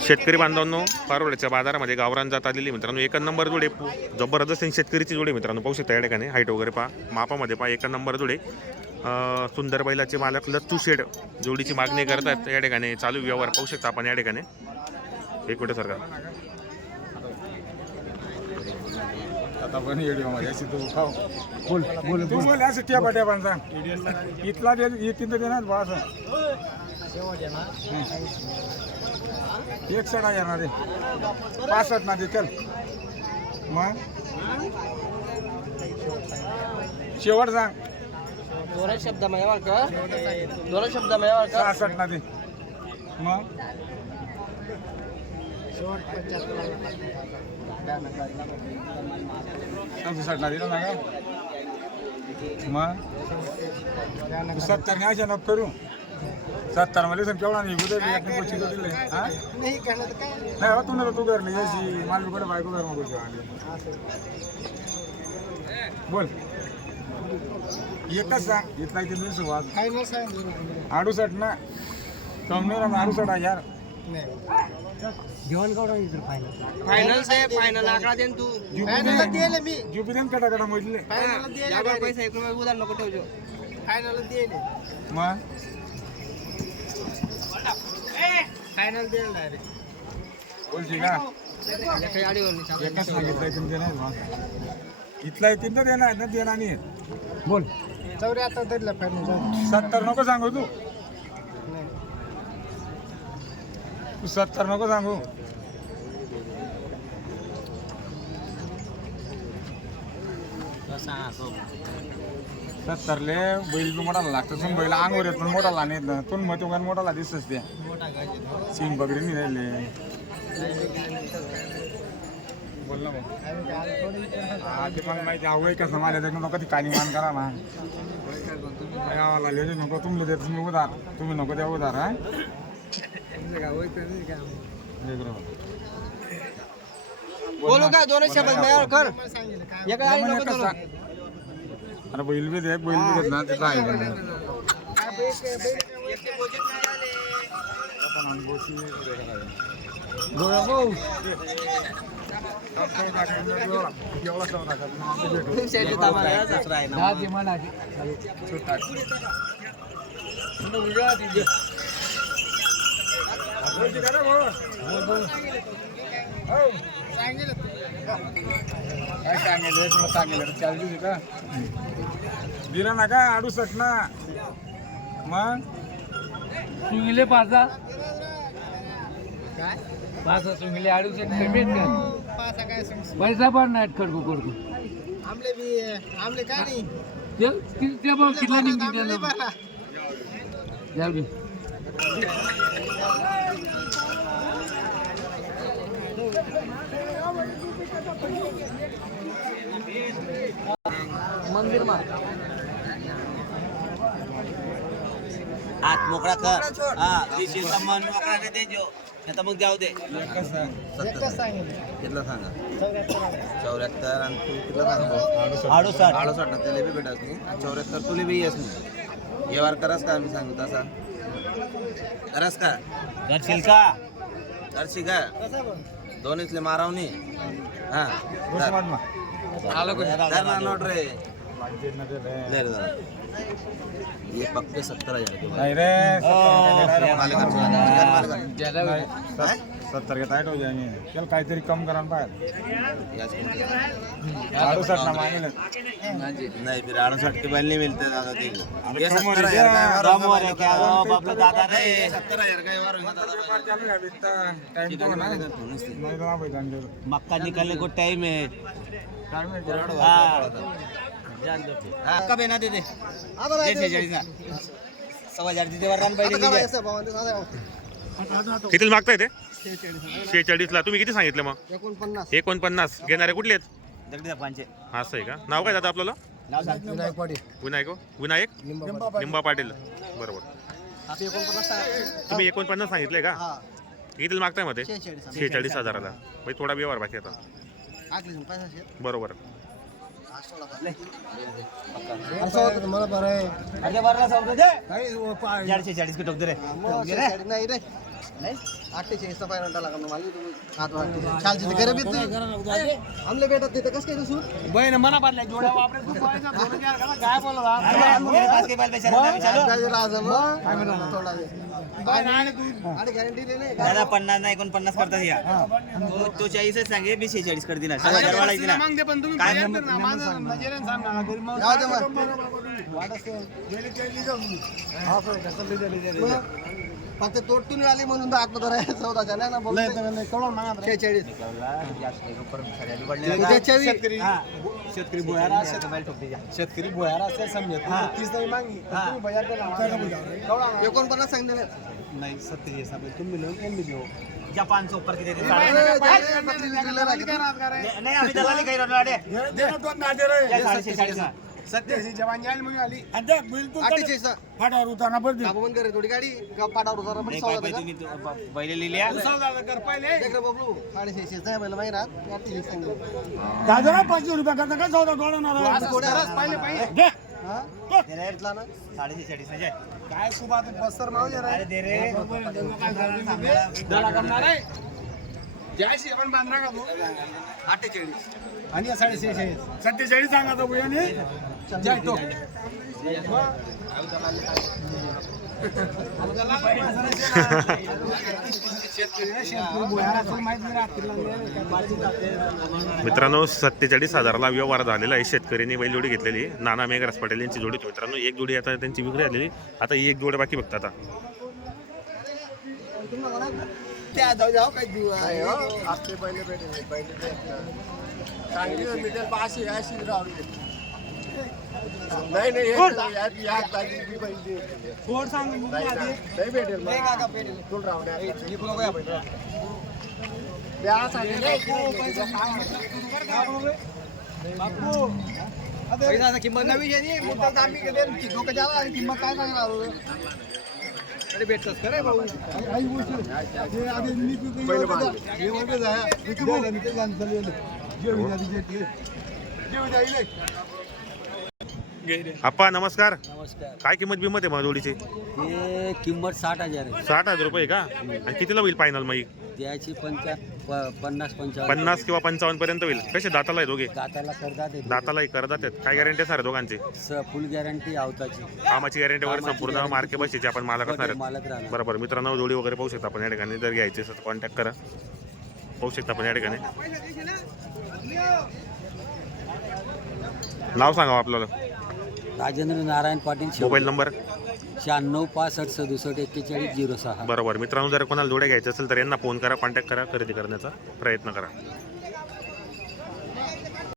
शेतकरी बांधवांनो पारोड्याच्या बाजारामध्ये गावरान जात आलेली मित्रांनो एक नंबर जोडे जबरदस्त शेतकरीची जोडी मित्रांनो पाहू शकता या ठिकाणी हाईट वगैरे पहा मापामध्ये पहा एक नंबर जोडे. सुंदर बैलाचे मालक लत्तू शेड जोडीची मागणी करतात या ठिकाणी चालू व्यवहार पाहू शकता आपण या ठिकाणी. एक मिनिट सरकार इथला एक सडा येणार. आहे पासष्ट ना दे चल. मग? शेवट सांग. दोन शब्द मेवा का? दोन शब्द मेवा का? सहासष्ट ना दे मग? ना दिलं ना मग? सत्तर ने अशा नको करू. सत्तरमध्ये सण केवढा नाही उद्या बी आपण पैसे दिले हा? नाही हो, तू नाही तू करली अशी माल कडे बायको कर नको बोल. एकच सांग इथला इथे फायनल सांगितलं अडुसष्ट ना? कम नाही राहणार अडुसष्ट हजार जेवण केवढं इथं फायनल फायनल साहेब फायनल आकडा दे तू. फायनल दे. दिले मी. जुबी देन कडा कडा मोजले फायनल दिले. पैसा एक रुपया उधार नको ठेवજો फायनल दिले. मग? फायनल दिले डायरेक्ट बोलची का? काही अडीवर नाही एकच सांगितलंय तुमचे नाही भाव. इथला येतील तर देणार ना देणार नाही. बोल. चौऱ्याहत्तर दिलं फायनल सत्तर नको सांगू तू. तू सत्तर नको सांगू. सत्तरले बैल बी मोठाला लागतं तुम बैल अंगवर येत पण मोठाला नेत ना तुम मग तुमच्या मोठाला दिसतच त्या. सिंग बकरी नाही राहिले बोल ना मग हा ते मला माहिती हवंय कसं माझ्या नको कधी कानी मान करा ना गावाला लिहिले नको तुम्ही देत तुम्ही उधार तुम्ही नको द्या उधार हा. बोलू का दोन शब्द मेवा कर नको. अरे बैल बी दे बैल बी देत ना आहे काय सांगितलं तुला सांगितलं चार दिवशी का दिला ना का अडुसष्ट ना मग? सुंगले पाचा पाचा सुंगले अडूशे कमी आहेत का पासा काय पण नाहीत खडकू खडकू. आमले बी आमले काय नाही. ते ते- ते बघ कितला निघते आमले त्याला बघा. जाऊ दे. मंदिर मा हात मोकळा कर. हा दिशीचा मन मोकळा नाही देजो. नाही तर मग जाऊ दे. कितला सांगा? चौऱ्याहत्तर आले. आणि तू कितला सांगा अडुसाठ अडुसाठ ना त्याला बी भेटास नाही. चौऱ्याहत्तर तुला बी येस नाही. व्यवहार करास का मी सांगू तसा? करस का? करशील का? करशी का? दोन्हीतले मारावनी हा. ना नोट रे. लागते ना ते रे. ले रे जरा. ये पक्के सत्तर हजार के नाही रे सत्तर घेता मालिकाचं. चिकन मालिकाचं. ज्यादा नाही, सत- सत्तर घेता हो जाएंगे। चल काहीतरी कम करा ना बाहेर याच किमतीत. अडुसष्ट ना मागेल नहीं फिर अड़सठ के बैल नहीं मिलते दादा देखो ये कम हो सत्तर रही हजार है। का व्यवहार कम हो रहा क्या? हो बापला दादा रे। सत्तर हजार का व्यवहार होगा दादा चालू आहे अभी इतना टाइम चिकन तो ना मालिका थोड़ी सी। नाही ना भाई गांजे मक्का निकलने को टाइम है। सव्वा तिथे पाहिजे. कितीला मागताय ते. शेहेचाळीसला. तुम्ही किती सांगितलं मग? एकोणपन्नास. एकोणपन्नास. घेणारे कुठले आहेत? दगडी पांचे. असं आहे का? नाव काय दादा आपल्याला? नाव सांग. विनायक पाटील. विनायक हो? विनायक. निंबा पाटील. बरोबर. आता एकोणपन्नास सांग. तुम्ही एकोणपन्नास सांगितले का? हा. कितीला मागतायमध्ये शेहेचाळीस हजार. शेहेचाळीस हजाराला. म्हणजे थोडा व्यवहार बाकी आता. आखली पैसा. बरोबर. मला बरं आहे. अरे वरला सांगतो दे काही चाळीस की टोक रे नाही रे अठ्ठेचाळीसचा पायरंटा लागला मला. तुम्ही हात वाटते चालते ते गरब येते आमले भेटत तिथं कसं काय दिसून. गॅरंटी नाही. दादा पन्नास नाही एकोणपन्नास करतात या. तो तो चाळीसच सांगे मी शेहेचाळीस कर दिला. काय मग. फक्त तोटून आली म्हणून आत्मदार आहे चौदाच्या नाही ना. शेहेचाळीस शेहेचाळीस. शेतकरी. भुयारा शेतकरी भुयारा तीस नाही मागणी. एकोणपन्नास सांगते ना. नहीं सत्तेचाळीस आपण तुम्ही मिळून त्यांनी देऊ विक्रीला अठ्ठेचाळीस. फाटावर बरं काबू बंद करे थोडी गाडी का पाटावर उतारा पण नाही सवलत काय आहे तुम्ही तो- पहिले लिहिल्या? देख रे बबलू. साडेशेशे नाही पहिलं माहिती राहत अठ्ठेचाळीस सांगितलं दादा पाचशे रुपये करता काय पहिले हा? घेतला ना. साडेशे चाळीस काय सुबात बस्तर मावले अरे दे रे. अठ्ठेचाळीस. आणि साडेशे सत्तेचाळीस सांगा तो बुयाने मित्रांनो सत्तेचाळीस हजाराला व्यवहार झालेला आहे शेतकऱ्यांनी बैल जोडी घेतलेली. नाना मेघराज पटेल यांची जोडी मित्रांनो एक जोडी आता त्यांची विक्री झालेली आता ही एक जोडी बाकी बघता आता त्या जाऊ जाऊ काही देऊ आहे. असले पहिले भेटेल पहिले भेटलं. चांगली मिळेल पाचशे ऐंशी राहू नाही नाही हे कोण? सांगून नाही भेटेल नाही काका भेटेल. कोण राहणार एक लोक या भेटेल द्या पैसा किंमत नवी आहे मुद्दा आम्ही डोकं जावा आणि किंमत काय सांगणार अरे भेटतात खरे भाऊ. आप्पा नमस्कार. नमस्कार. काय किंमत बिमत आहे मग जोडीची हे किंमत साठ हजार आहे. साठ हजार रुपये का? आणि कितीला होईल फायनल मग ही? त्याची पंचा प- पन्नास पंचावन्न. पन्नास किंवा पंचावन्न पर्यंत होईल. कसे दाताला आहे दोघे? दाताला करतात. दाताला करतात आहेत. काय गॅरंटी असणार आहे दोघांची? स- फुल गॅरंटी आवताची. कामाची गॅरंटी वगैरे कामाची संपूर्ण guarantee. मार्के बसीचे आपण मालक असणार आहेत. मालक राहणार? बरोबर. मित्रांनो जोडी वगैरे पाहू शकता आपण या ठिकाणी. जर घ्यायचे असेल तर कॉन्टॅक्ट करा. पाहू शकता आपण या ठिकाणी. नाव सांगा आपल्याला. Rajendra Narayan Patil mobile number? शहाण्णव पासष्ट सदुसष्ट एक्केचाळीस झिरो सहा. बरोबर. मित्रांनो जर कोणाला जोड्या घ्यायच्या असेल तर यांना फोन करा कॉन्टॅक्ट करा खरेदी करण्याचा प्रयत्न करा.